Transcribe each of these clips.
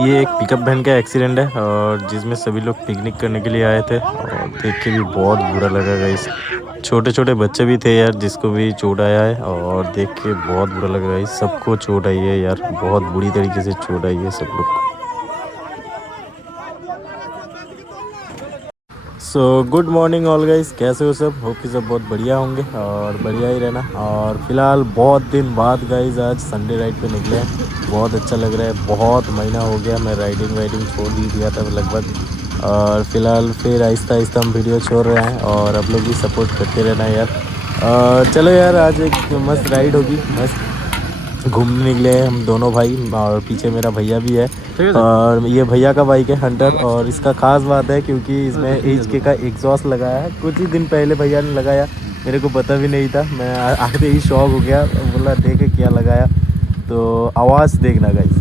ये एक pickup van का एक्सीडेंट है और जिसमें सभी लोग पिकनिक करने के लिए आए थे और देख के भी बहुत बुरा लगा गाइस। छोटे छोटे बच्चे भी थे यार जिसको भी चोट आया है और देख के बहुत बुरा लगा गाइस। सबको चोट आई है यार, बहुत बुरी तरीके से चोट आई है सब लोग को। So good morning all guys, कैसे हो सब? होप कि सब बहुत बढ़िया होंगे और बढ़िया ही रहना। और फिलहाल बहुत दिन बाद गाइस आज संडे राइड पे निकले हैं, बहुत अच्छा लग रहा है। बहुत महीना हो गया, मैं राइडिंग वाइडिंग छोड़ दी दिया था लगभग, और फिलहाल फिर आहिस्ता आहिस्ता हम वीडियो छोड़ रहे हैं और आप लोग भी सपोर्ट करते रहना यार। चलो यार, आज एक मस्त राइड होगी, मस्त घूमने निकले हैं हम दोनों भाई, और पीछे मेरा भैया भी है। और ये भैया का बाइक है हंटर, और इसका खास बात है क्योंकि इसमें HK का एग्जॉस्ट लगाया है। कुछ ही दिन पहले भैया ने लगाया, मेरे को पता भी नहीं था। मैं आते ही शौक हो गया, बोला देखे क्या लगाया, तो आवाज़ देखना गाइस।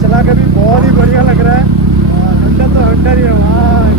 चला के भी बहुत ही बढ़िया लग रहा है, और हंटर तो हंटर ही है भाई।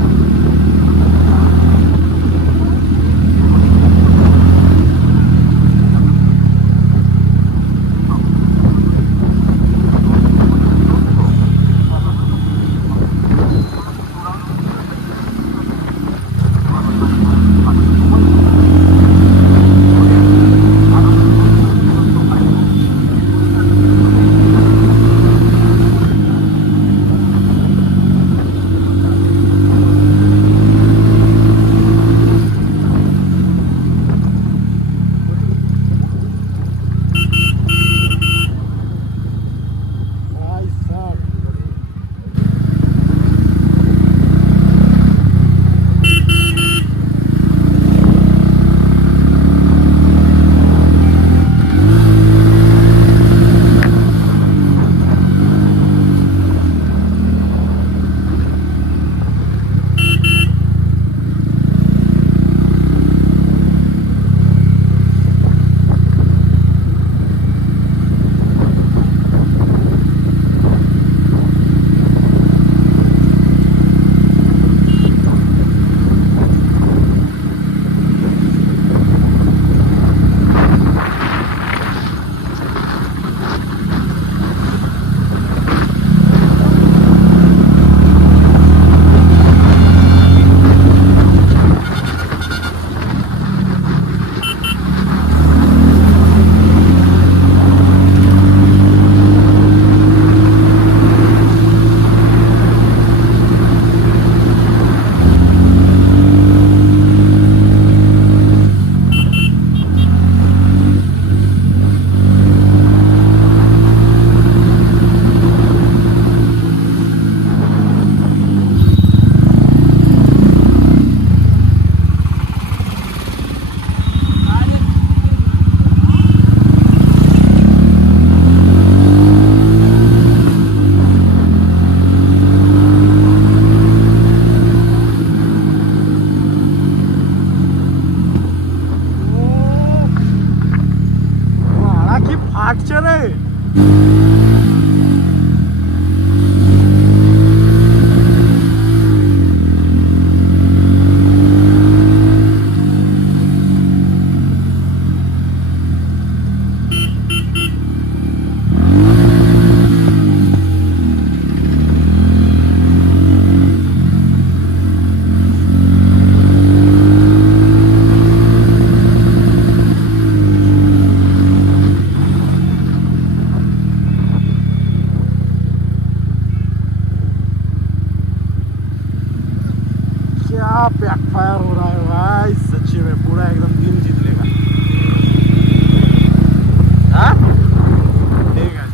फ्रैक्चर है। क्या बैकफायर हो रहा है भाई, सच्ची में पूरा एकदम दिन जीत लेगा। हाँ ठीक है।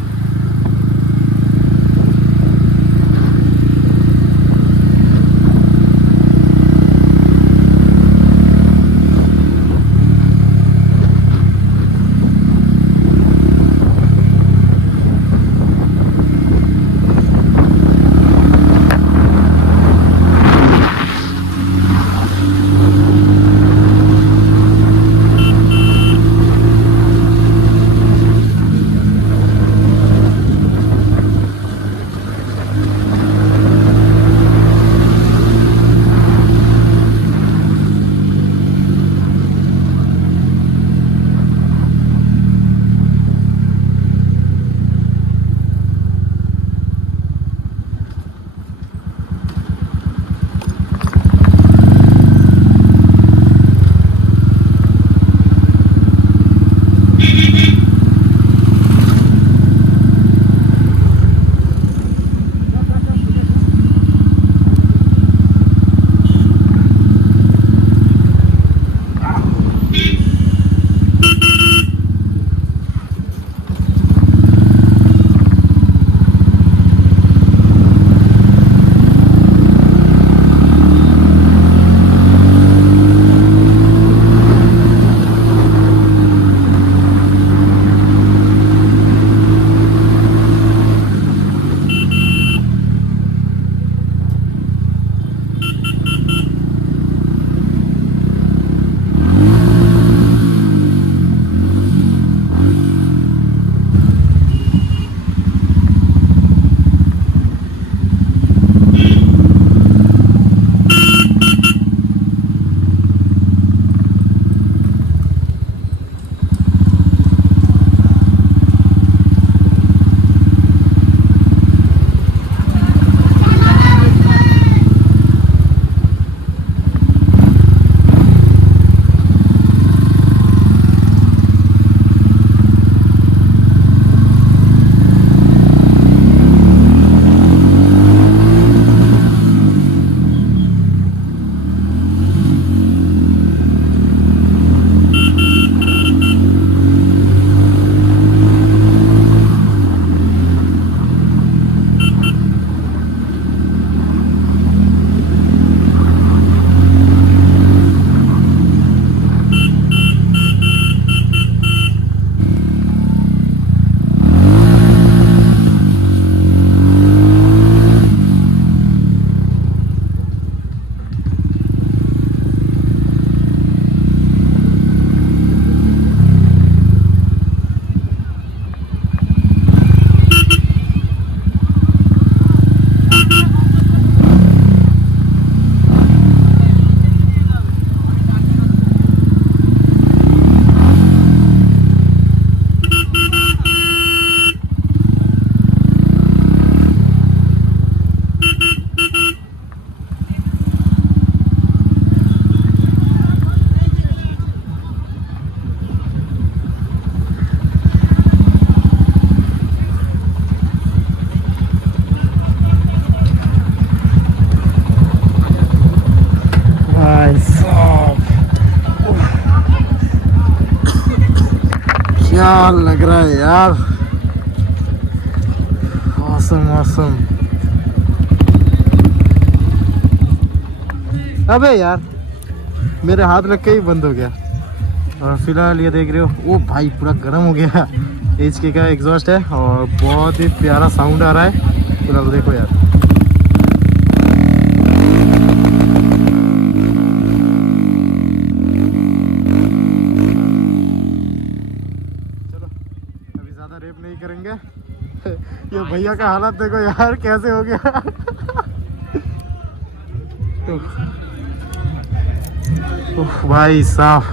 क्या लग रहा है यार, मौसम मौसम। अबे यार मेरे हाथ लग के ही बंद हो गया। और फिलहाल ये देख रहे हो, ओ भाई पूरा गर्म हो गया। HK का एग्जॉस्ट है और बहुत ही प्यारा साउंड आ रहा है। फिलहाल देखो यार, चलो अभी ज्यादा रेप नहीं करेंगे। ये भैया का हालत देखो यार कैसे हो गया। उफ, भाई साहब